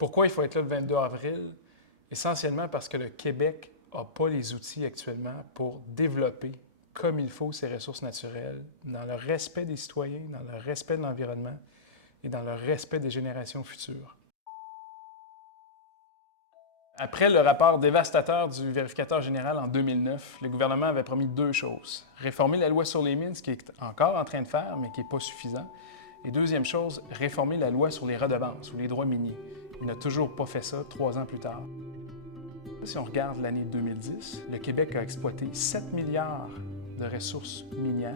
Pourquoi il faut être là le 22 avril? Essentiellement parce que le Québec n'a pas les outils actuellement pour développer comme il faut ses ressources naturelles, dans le respect des citoyens, dans le respect de l'environnement et dans le respect des générations futures. Après le rapport dévastateur du vérificateur général en 2009, le gouvernement avait promis deux choses. Réformer la loi sur les mines, ce qu'il est encore en train de faire, mais qui n'est pas suffisant. Et deuxième chose, réformer la loi sur les redevances ou les droits miniers. Il n'a toujours pas fait ça 3 ans plus tard. Si on regarde l'année 2010, le Québec a exploité 7 milliards de ressources minières.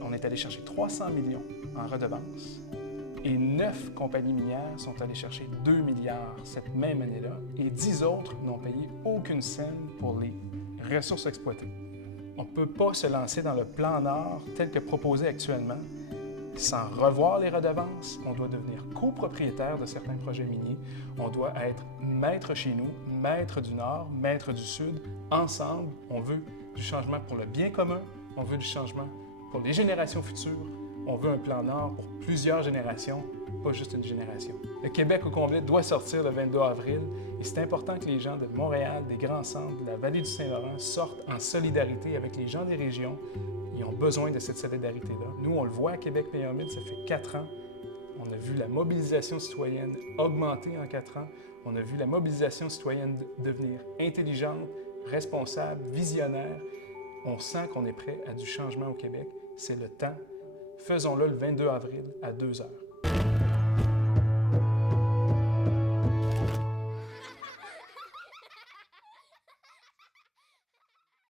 On est allé chercher 300 millions en redevances. Et 9 compagnies minières sont allées chercher 2 milliards cette même année-là, et 10 autres n'ont payé aucune scène pour les ressources exploitées. On ne peut pas se lancer dans le plan Nord tel que proposé actuellement sans revoir les redevances. On doit devenir copropriétaire de certains projets miniers. On doit être maître chez nous, maître du Nord, maître du Sud. Ensemble, on veut du changement pour le bien commun, on veut du changement pour les générations futures. On veut un plan Nord pour plusieurs générations, pas juste une génération. Le Québec au complet doit sortir le 22 avril et c'est important que les gens de Montréal, des grands centres, de la vallée du Saint-Laurent sortent en solidarité avec les gens des régions. Ils ont besoin de cette solidarité-là. Nous, on le voit à Québec-Péomine, ça fait 4 ans. On a vu la mobilisation citoyenne augmenter en 4 ans. On a vu la mobilisation citoyenne devenir intelligente, responsable, visionnaire. On sent qu'on est prêt à du changement au Québec. C'est le temps. Faisons-le le 22 avril à 2 heures.